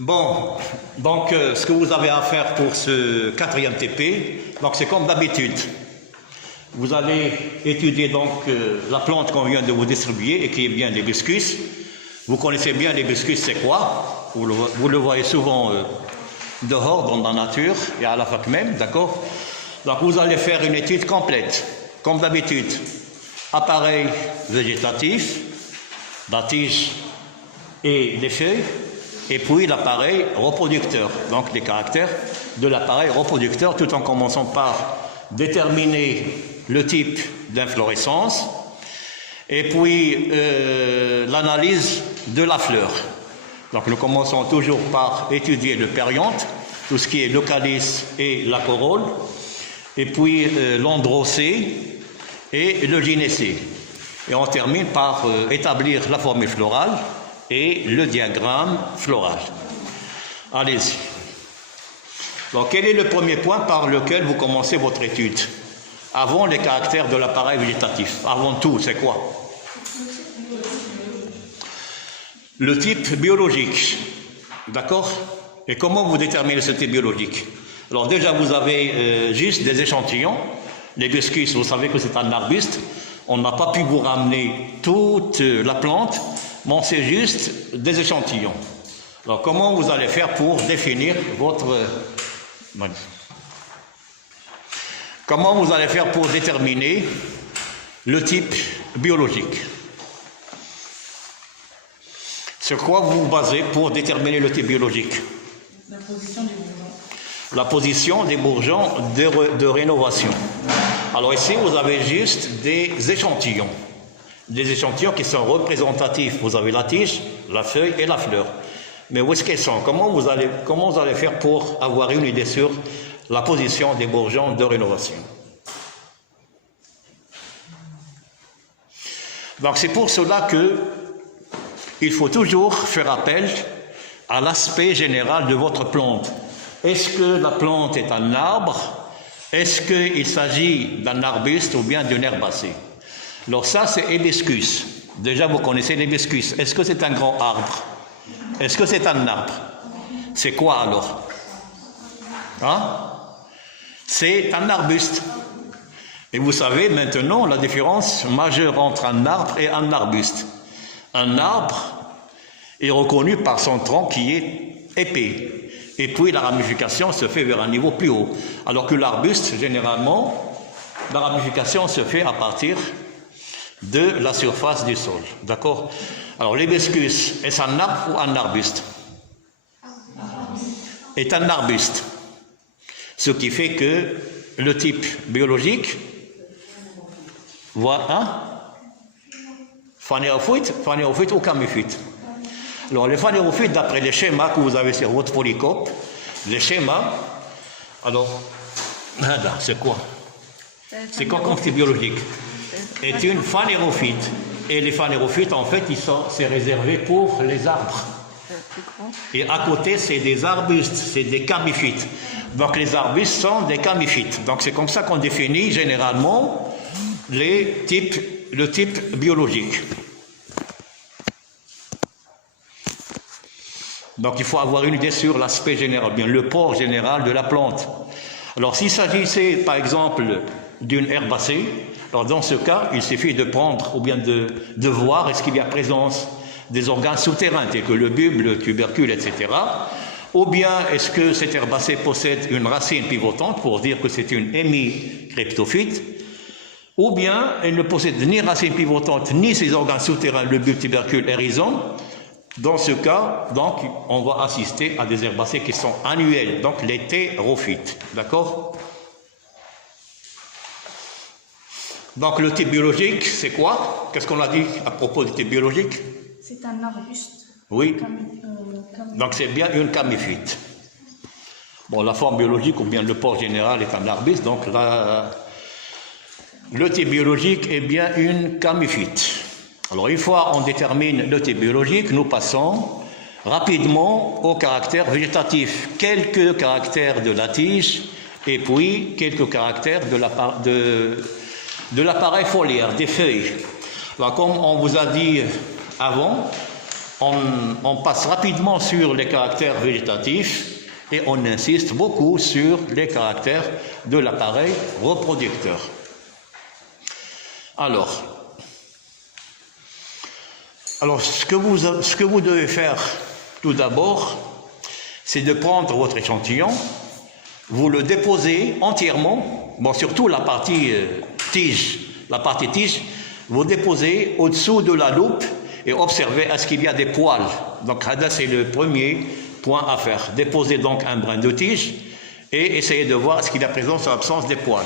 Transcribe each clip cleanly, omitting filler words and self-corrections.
Bon, donc ce que vous avez à faire pour ce quatrième TP, donc c'est comme d'habitude. Vous allez étudier donc la plante qu'on vient de vous distribuer et qui est bien l'hibiscus. Vous connaissez bien l'hibiscus, c'est quoi? Vous le voyez souvent dehors, dans la nature, et à la fac même, d'accord? Donc vous allez faire une étude complète, comme d'habitude. Appareil végétatif, la tige et les feuilles, et puis l'appareil reproducteur, donc les caractères de l'appareil reproducteur, tout en commençant par déterminer le type d'inflorescence, et puis l'analyse de la fleur. Donc nous commençons toujours par étudier le périanthe, tout ce qui est le calice et la corolle, et puis l'androcée et le gynécée. Et on termine par établir la formule florale et le diagramme floral. Allez-y. Donc quel est le premier point par lequel vous commencez votre étude? Avant les caractères de l'appareil végétatif. Avant tout, c'est quoi? Le type biologique. D'accord? Et comment vous déterminez ce type biologique? Alors déjà, vous avez juste des échantillons. L'hibiscus, vous savez que c'est un arbuste. On n'a pas pu vous ramener toute la plante, mais c'est juste des échantillons. Alors comment vous allez faire pour définir votre... Comment vous allez faire pour déterminer le type biologique? Sur quoi vous vous basez pour déterminer le type biologique? La position des bourgeons. La position des bourgeons de rénovation. Alors ici, vous avez juste des échantillons. Des échantillons qui sont représentatifs. Vous avez la tige, la feuille et la fleur. Mais où est-ce qu'elles sont? Comment vous allez faire pour avoir une idée sur la position des bourgeons de rénovation? Donc c'est pour cela que il faut toujours faire appel à l'aspect général de votre plante. Est-ce que la plante est un arbre? Est-ce qu'il s'agit d'un arbuste ou bien d'une herbacée? Alors ça, c'est hibiscus. Déjà, vous connaissez l'hibiscus. Est-ce que c'est un grand arbre? Est-ce que c'est un arbre? C'est quoi alors? Hein? C'est un arbuste. Et vous savez maintenant la différence majeure entre un arbre et un arbuste. Un arbre est reconnu par son tronc qui est épais. Et puis la ramification se fait vers un niveau plus haut. Alors que l'arbuste, généralement, la ramification se fait à partir de la surface du sol. D'accord? Alors l'hibiscus, est-ce un arbre ou un arbuste? Est un arbuste. Ce qui fait que le type biologique, voilà, phanérophyte ou caméphyte. Alors les phanérophytes, d'après les schémas que vous avez sur votre polycope, les schémas, alors, c'est quoi? C'est quoi comme type biologique? Est une phanérophyte. Et les phanérophytes, en fait, c'est réservé pour les arbres. Et à côté, c'est des arbustes, c'est des caméphytes. Donc les arbustes sont des caméphytes. Donc c'est comme ça qu'on définit généralement le type biologique. Donc il faut avoir une idée sur l'aspect général, bien le port général de la plante. Alors s'il s'agissait par exemple d'une herbacée, alors dans ce cas, il suffit de prendre ou bien de voir est-ce qu'il y a présence des organes souterrains tels que le bulbe, le tubercule, etc. Ou bien est-ce que cette herbacée possède une racine pivotante pour dire que c'est une hémicryptophyte, ou bien elle ne possède ni racine pivotante ni ses organes souterrains, le bulbe, tubercule et rhizome. Dans ce cas, donc, on va assister à des herbacées qui sont annuelles, donc les thérophytes. D'accord? Donc le type biologique, c'est quoi? Qu'est-ce qu'on a dit à propos du type biologique? C'est un arbuste. Oui. Donc c'est bien une caméphyte. Bon, la forme biologique ou bien le port général est un arbuste, donc le type biologique est bien une caméphyte. Alors une fois on détermine le type biologique, nous passons rapidement au caractère végétatif. Quelques caractères de la tige et puis quelques caractères de l'appareil foliaire, des feuilles. Alors comme on vous a dit avant, on passe rapidement sur les caractères végétatifs et on insiste beaucoup sur les caractères de l'appareil reproducteur. Alors, ce que vous devez faire tout d'abord, c'est de prendre votre échantillon, vous le déposez entièrement, bon, surtout la partie tige, vous déposez au-dessous de la loupe et observez est-ce qu'il y a des poils. Donc, c'est le premier point à faire. Déposez donc un brin de tige et essayez de voir est-ce qu'il y a présence ou absence des poils.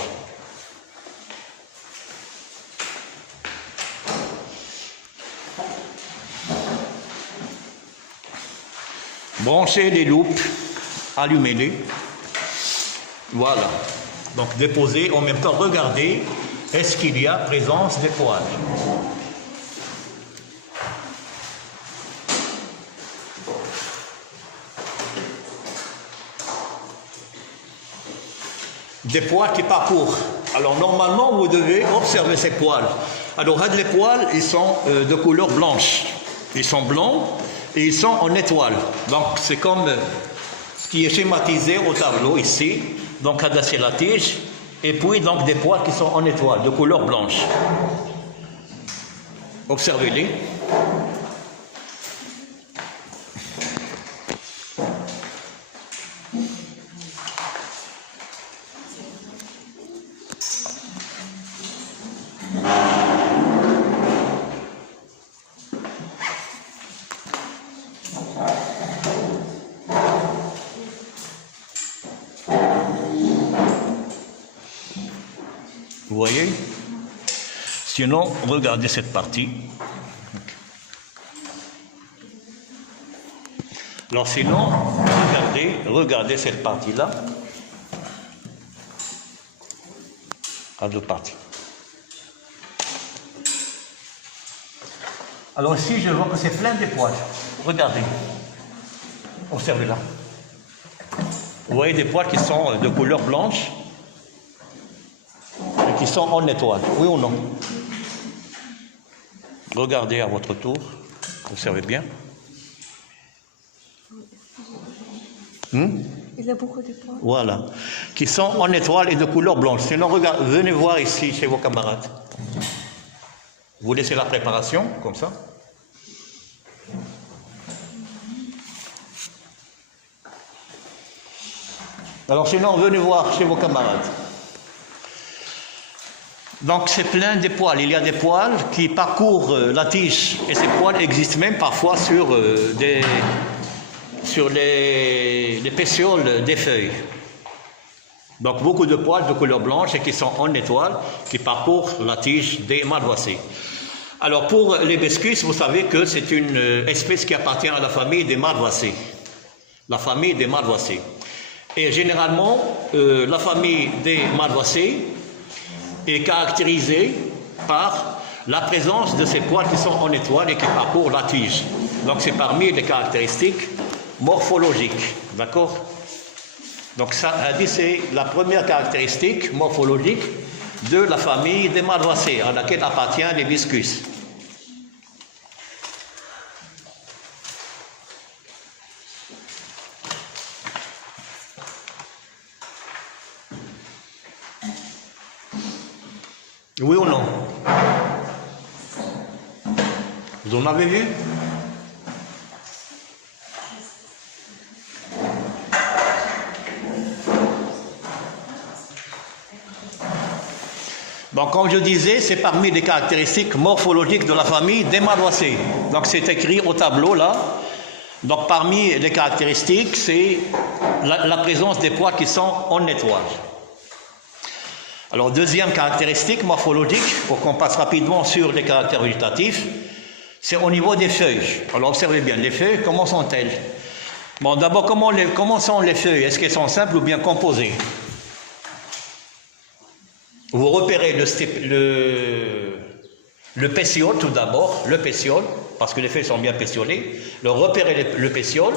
Branchez les loupes, allumez-les. Voilà. Donc déposez, en même temps regardez, est-ce qu'il y a présence des poils. Des poils qui parcourent. Alors normalement vous devez observer ces poils. Alors les poils, ils sont de couleur blanche. Ils sont blancs et ils sont en étoile. Donc c'est comme ce qui est schématisé au tableau ici. Donc c'est la tige et puis donc des poils qui sont en étoile, de couleur blanche. Observez-les. Vous voyez? Sinon, regardez cette partie. Alors sinon, regardez cette partie-là. À deux parties. Alors ici, je vois que c'est plein de poils. Regardez. Observez là. Vous voyez des poils qui sont de couleur blanche et qui sont en étoile. Oui ou non? Regardez à votre tour. Observez bien. Il a beaucoup de poils. Voilà. Qui sont en étoile et de couleur blanche. Sinon, venez voir ici chez vos camarades. Vous laissez la préparation, comme ça. Alors sinon, venez voir chez vos camarades. Donc c'est plein de poils. Il y a des poils qui parcourent la tige. Et ces poils existent même parfois sur les pétioles des feuilles. Donc beaucoup de poils de couleur blanche et qui sont en étoile, qui parcourent la tige des malvoises. Alors pour les bescus, vous savez que c'est une espèce qui appartient à la famille des malvoises. La famille des malvoises. Et généralement, la famille des malvoises est caractérisée par la présence de ces poils qui sont en étoile et qui parcourent la tige. Donc c'est parmi les caractéristiques morphologiques. D'accord? Donc ça, c'est la première caractéristique morphologique de la famille des malvoises, à laquelle appartient l'hibiscus. Oui ou non? Vous en avez vu? Donc, comme je disais, c'est parmi les caractéristiques morphologiques de la famille des malvoises. Donc, c'est écrit au tableau là. Donc, parmi les caractéristiques, c'est la présence des poils qui sont en étoile. Alors, deuxième caractéristique morphologique, pour qu'on passe rapidement sur les caractères végétatifs, c'est au niveau des feuilles. Alors, observez bien, les feuilles, comment sont-elles? Bon, d'abord, comment sont les feuilles? Est-ce qu'elles sont simples ou bien composées? Vous repérez le pétiole tout d'abord, le pétiole, parce que les feuilles sont bien pétiolées. Repérez le pétiole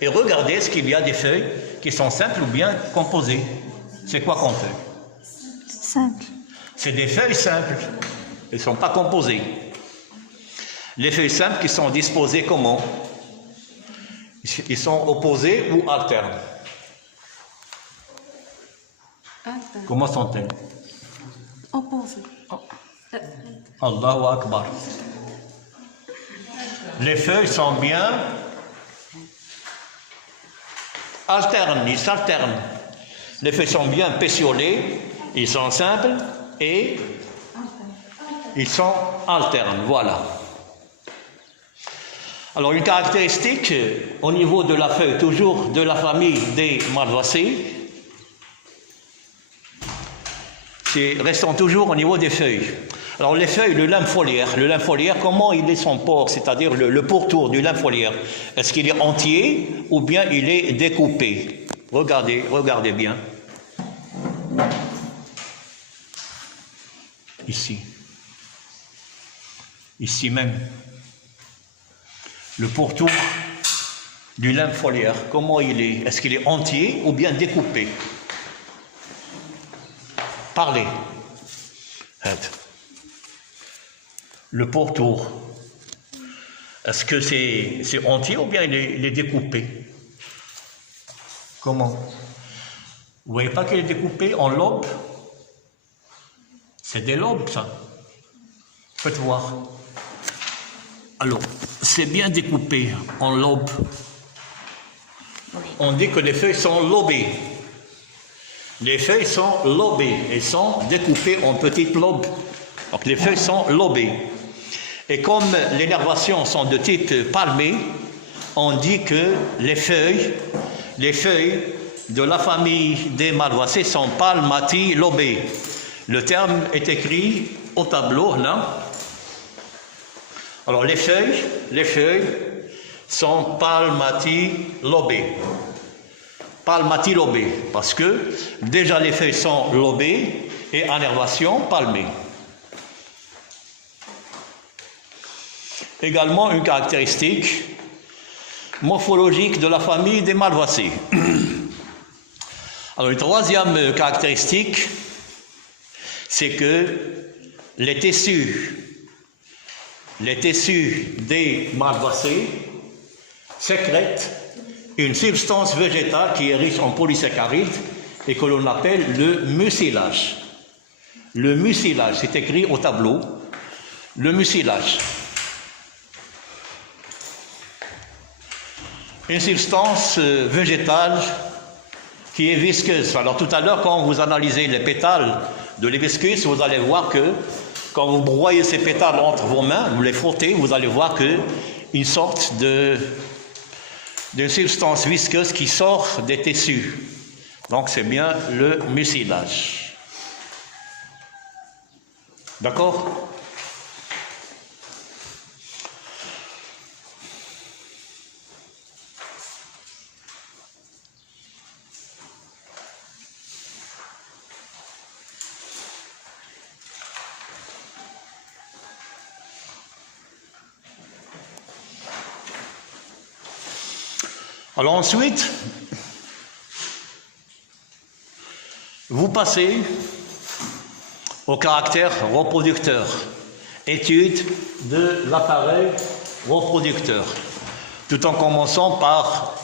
et regardez est-ce qu'il y a des feuilles qui sont simples ou bien composées. C'est quoi qu'on fait? Simple. C'est des feuilles simples. Elles ne sont pas composées. Les feuilles simples qui sont disposées comment? Ils sont opposés ou alternes? Alterne. Comment sont-elles? Opposé. Allahu Akbar. Les feuilles sont bien alternes, ils s'alternent. Les feuilles sont bien pétiolées, ils sont simples et ils sont alternes, voilà. Alors une caractéristique au niveau de la feuille, toujours de la famille des malvacées, restons toujours au niveau des feuilles. Alors les feuilles, le lin foliaire, comment il est son port, c'est-à-dire le pourtour du lin foliaire? Est-ce qu'il est entier ou bien il est découpé? Regardez bien. Ici même. Le pourtour du lin foliaire, comment il est? Est-ce qu'il est entier ou bien découpé? Parlez. Le pourtour, est-ce que c'est entier ou bien il est découpé? Comment? Vous voyez pas qu'il est découpé en lobes? C'est des lobes, ça. Faites voir. Alors, c'est bien découpé en lobes. On dit que les feuilles sont lobées. Les feuilles sont lobées et sont découpées en petites lobes. Donc les feuilles sont lobées. Et comme les nervations sont de type palmé, on dit que les feuilles de la famille des malvacées sont palmati-lobées. Le terme est écrit au tableau, là. Alors les feuilles sont palmati-lobées. Palmati-lobées, parce que déjà les feuilles sont lobées et en nervation palmées. Également une caractéristique morphologique de la famille des malvacées. Alors une troisième caractéristique, c'est que les tissus des malvacées sécrètent une substance végétale qui est riche en polysaccharides et que l'on appelle le mucilage. Le mucilage, c'est écrit au tableau, le mucilage. Une substance végétale qui est visqueuse. Alors tout à l'heure, quand vous analysez les pétales de l'hibiscus, vous allez voir que quand vous broyez ces pétales entre vos mains, vous les frottez, vous allez voir qu'une sorte d'une substance visqueuse qui sort des tissus. Donc c'est bien le mucilage. D'accord ? Alors ensuite, vous passez au caractère reproducteur, étude de l'appareil reproducteur, tout en commençant par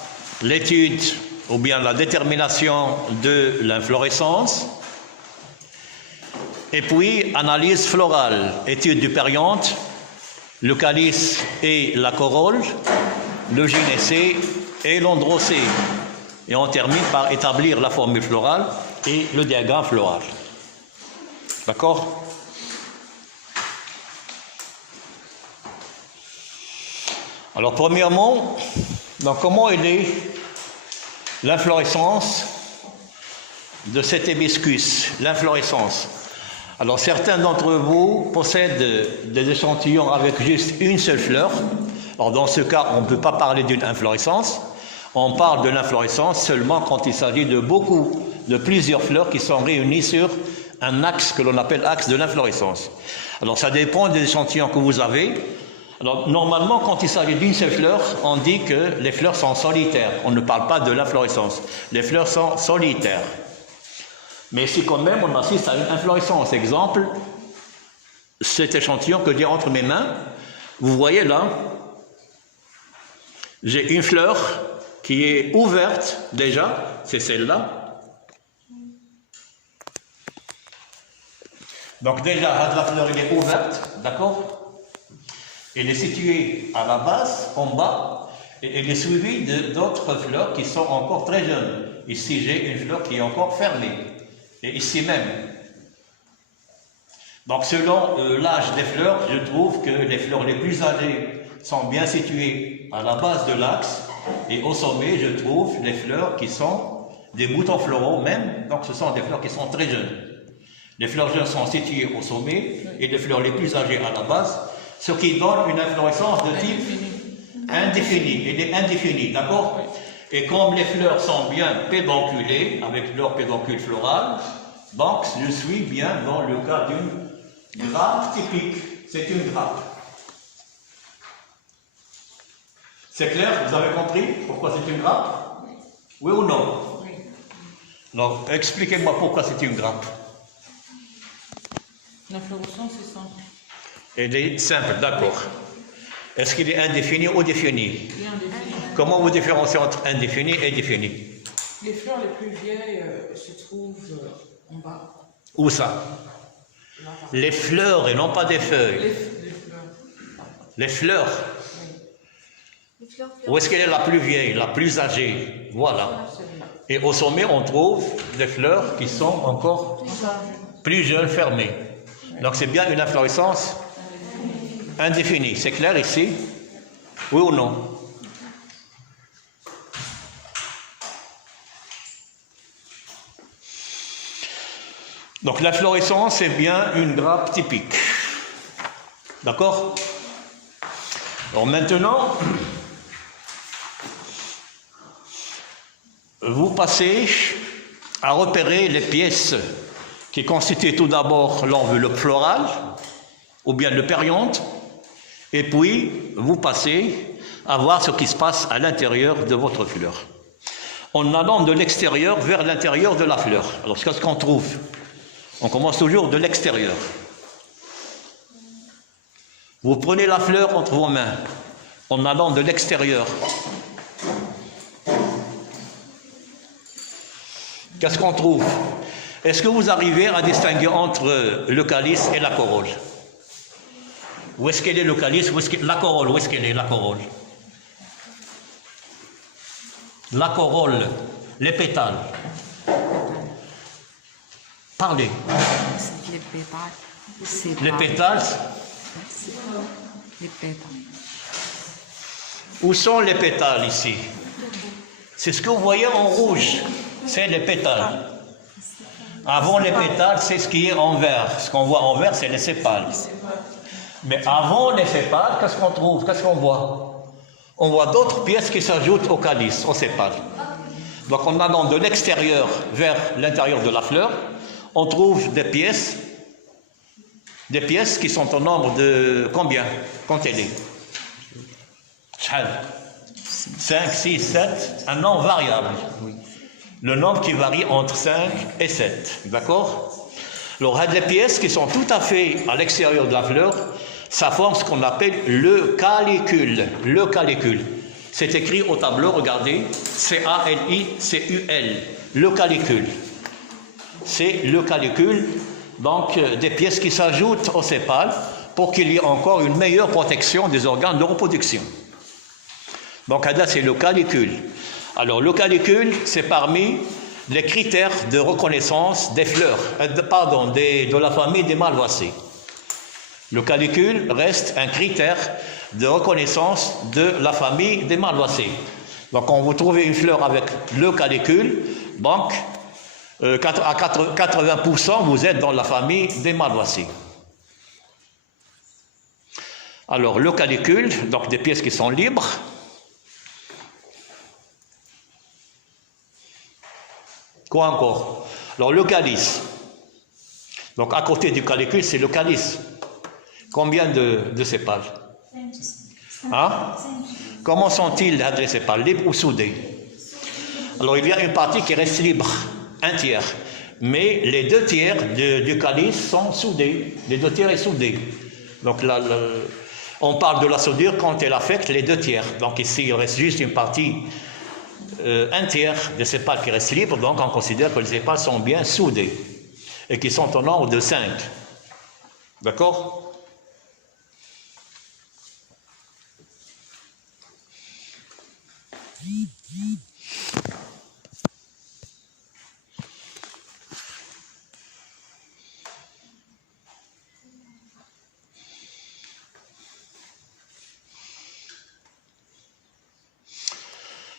l'étude ou bien la détermination de l'inflorescence, et puis analyse florale, étude du périanthe, le calice et la corolle, le gynécée et l'androcée. Et on termine par établir la formule florale et le diagramme floral. D'accord ? Alors premièrement, donc comment est l'inflorescence de cet hibiscus, l'inflorescence. Alors certains d'entre vous possèdent des échantillons avec juste une seule fleur. Alors dans ce cas, on ne peut pas parler d'une inflorescence. On parle de l'inflorescence seulement quand il s'agit de plusieurs fleurs qui sont réunies sur un axe que l'on appelle axe de l'inflorescence. Alors ça dépend des échantillons que vous avez. Alors normalement, quand il s'agit d'une seule fleur, on dit que les fleurs sont solitaires. On ne parle pas de l'inflorescence. Les fleurs sont solitaires. Mais si quand même on assiste à une inflorescence, exemple, cet échantillon que j'ai entre mes mains, Vous voyez là, j'ai une fleur qui est ouverte déjà, c'est celle-là. Donc déjà, la fleur elle est ouverte, d'accord? Elle est située à la base, en bas, et elle est suivie d'autres fleurs qui sont encore très jeunes. Ici, j'ai une fleur qui est encore fermée, et ici même. Donc selon l'âge des fleurs, je trouve que les fleurs les plus âgées sont bien situées à la base de l'axe, et au sommet, je trouve les fleurs qui sont des boutons floraux même, donc ce sont des fleurs qui sont très jeunes. Les fleurs jeunes sont situées au sommet, et les fleurs les plus âgées à la base, ce qui donne une inflorescence de type indéfini. Elle est indéfinie, d'accord? Et comme les fleurs sont bien pédonculées, avec leur pédoncule floral, donc je suis bien dans le cas d'une grappe typique. C'est une grappe. C'est clair? Vous avez compris pourquoi c'est une grappe? Oui ou non? Oui. Donc, expliquez-moi pourquoi c'est une grappe. L'inflorescence est simple. Elle est simple, d'accord. Est-ce qu'il est indéfini ou défini? Il est indéfini. Comment vous différenciez entre indéfini et défini? Les fleurs les plus vieilles se trouvent en bas. Où ça? Là-bas. Les fleurs et non pas des feuilles. Les fleurs. Les fleurs. Oui. Où est-ce qu'elle est la plus vieille, la plus âgée? Voilà. Celle-là. Et au sommet, on trouve des fleurs qui sont encore plus jeunes, fermées. Donc c'est bien une inflorescence indéfinie. C'est clair ici? Oui ou non? Donc l'inflorescence est bien une grappe typique. D'accord? Alors maintenant, vous passez à repérer les pièces qui constituent tout d'abord l'enveloppe florale, ou bien le périanthe, et puis vous passez à voir ce qui se passe à l'intérieur de votre fleur. En allant de l'extérieur vers l'intérieur de la fleur. Alors qu'est-ce qu'on trouve? On commence toujours de l'extérieur. Vous prenez la fleur entre vos mains, en allant de l'extérieur. Qu'est-ce qu'on trouve? Est-ce que vous arrivez à distinguer entre le calice et la corolle? Où est-ce qu'elle est le calice? Où est-ce que... La corolle, où est-ce qu'elle est la corolle? La corolle, les pétales. Parlez. Les pétales. Les pétales. Les pétales. Où sont les pétales ici? C'est ce que vous voyez en rouge. C'est les pétales. Avant les pétales, c'est ce qui est en vert. Ce qu'on voit en vert, c'est les sépales. Mais avant les sépales, qu'est-ce qu'on trouve? Qu'est-ce qu'on voit? On voit d'autres pièces qui s'ajoutent au calice, aux sépales. Donc en allant de l'extérieur vers l'intérieur de la fleur, on trouve des pièces qui sont au nombre de combien? Comptez-les. 5, 6, 7, un nombre variable. Le nombre qui varie entre 5 et 7. D'accord? Alors, les pièces qui sont tout à fait à l'extérieur de la fleur, ça forme ce qu'on appelle le calicule. Le calicule. C'est écrit au tableau, regardez, C-A-L-I-C-U-L. Le calicule. C'est le calicule, donc des pièces qui s'ajoutent aux sépales pour qu'il y ait encore une meilleure protection des organes de reproduction. Donc, là, c'est le calicule. Alors, le calicule, c'est parmi les critères de reconnaissance des fleurs, de la famille des malvacées. Le calicule reste un critère de reconnaissance de la famille des malvacées. Donc, quand vous trouvez une fleur avec le calicule, donc, à 80%, vous êtes dans la famille des malvacées. Alors, le calicule, donc des pièces qui sont libres. Quoi encore? Alors, le calice. Donc, à côté du calicule, c'est le calice. Combien de sépales? Hein? Comment sont-ils les sépales? Libres ou soudés? Alors, il y a une partie qui reste libre, un tiers. Mais les 2 tiers du calice sont soudés. Les 2 tiers sont soudés. Donc, là, On parle de la soudure quand elle affecte les 2/3. Donc ici, il reste juste une partie, un tiers des sépales qui restent libres. Donc on considère que les sépales sont bien soudés et qui sont au nombre de 5. D'accord?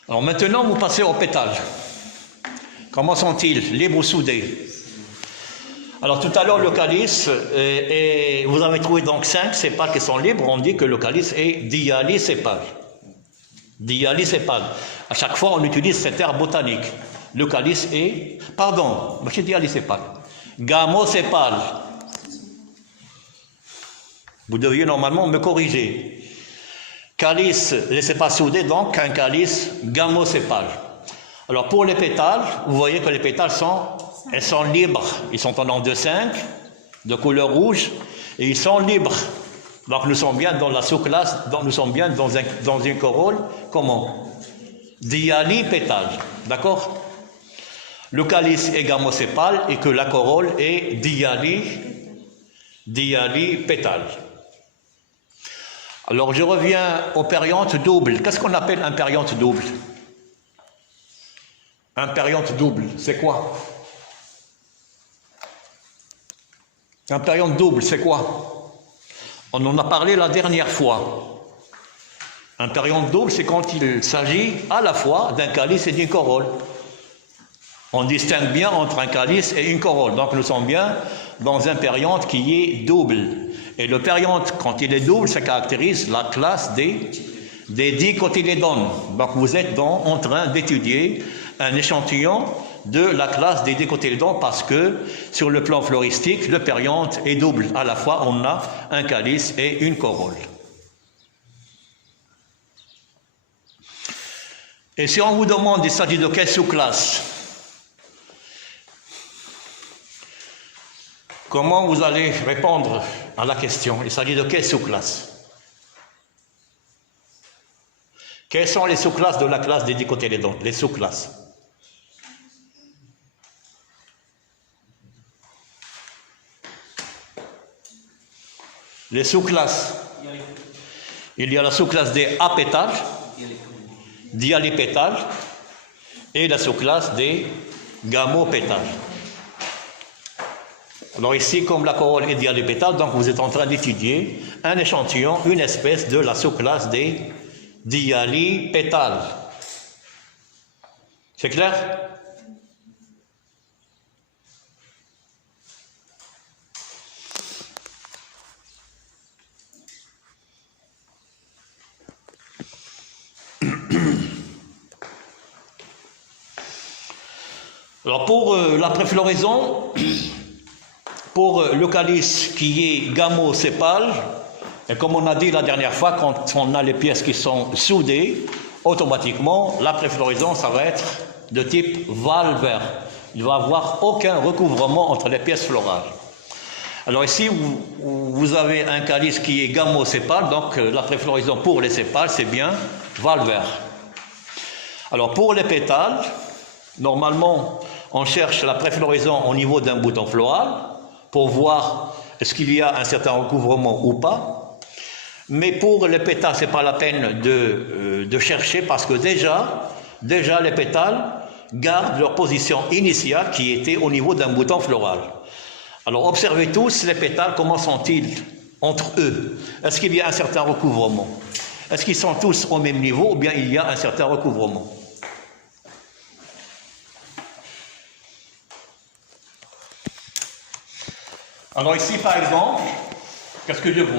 Alors maintenant, vous passez aux pétales. Comment sont-ils? Libres ou soudés? Alors tout à l'heure, le calice, et vous avez trouvé donc 5 sépales qui sont libres. On dit que le calice est dialysépale. Dialysépale. À chaque fois, on utilise ce terme botanique. Le calice est, pardon, je dis dialysépale. Gamosépale. Vous devriez normalement me corriger. Calice, les sépales soudés, donc un calice gamosépale. Alors pour les pétales, vous voyez que les pétales sont libres. Ils sont en nombre de 5, de couleur rouge, et ils sont libres. Donc nous sommes bien dans la sous-classe, nous sommes bien dans une corolle, comment? Dialipétale, d'accord? Le calice est gamosépale et que la corolle est dialipétale. Alors je reviens aux périanthes doubles. Qu'est-ce qu'on appelle un périanthe double? Un périanthe double, c'est quoi? Un périanthe double, c'est quoi? On en a parlé la dernière fois. Un périanthe double, c'est quand il s'agit à la fois d'un calice et d'une corolle. On distingue bien entre un calice et une corolle. Donc nous sommes bien dans un périanthe qui est double. Et le périanthe, quand il est double, ça caractérise la classe des dicotylédones. Donc vous êtes en train d'étudier un échantillon de la classe des dicotylédones parce que sur le plan floristique, le périanthe est double. À la fois, on a un calice et une corolle. Et si on vous demande, il s'agit de quelle sous-classe? Comment vous allez répondre à la question? Il s'agit de quelle sous-classe? Quelles sont les sous-classes de la classe des dicotylédones? Les sous-classes. Les sous-classes. Il y a la sous-classe des apétales, dialipétales, et la sous-classe des gamopétales. Alors ici, comme la corolle est dialipétale, donc vous êtes en train d'étudier un échantillon, une espèce de la sous-classe des dialipétales. C'est clair? Alors pour la préfloraison, pour le calice qui est gamosépale, et comme on a dit la dernière fois, quand on a les pièces qui sont soudées, automatiquement, la préfloraison, ça va être de type valvaire. Il ne va y avoir aucun recouvrement entre les pièces florales. Alors ici, vous avez un calice qui est gamosépale, donc la préfloraison pour les sépales, c'est bien valvaire. Alors pour les pétales, normalement, on cherche la préfloraison au niveau d'un bouton floral pour voir est-ce qu'il y a un certain recouvrement ou pas. Mais pour les pétales, ce n'est pas la peine de chercher parce que déjà les pétales gardent leur position initiale qui était au niveau d'un bouton floral. Alors observez tous les pétales, comment sont-ils entre eux? Est-ce qu'il y a un certain recouvrement? Est-ce qu'ils sont tous au même niveau ou bien il y a un certain recouvrement? Alors ici par exemple, qu'est-ce que je vois?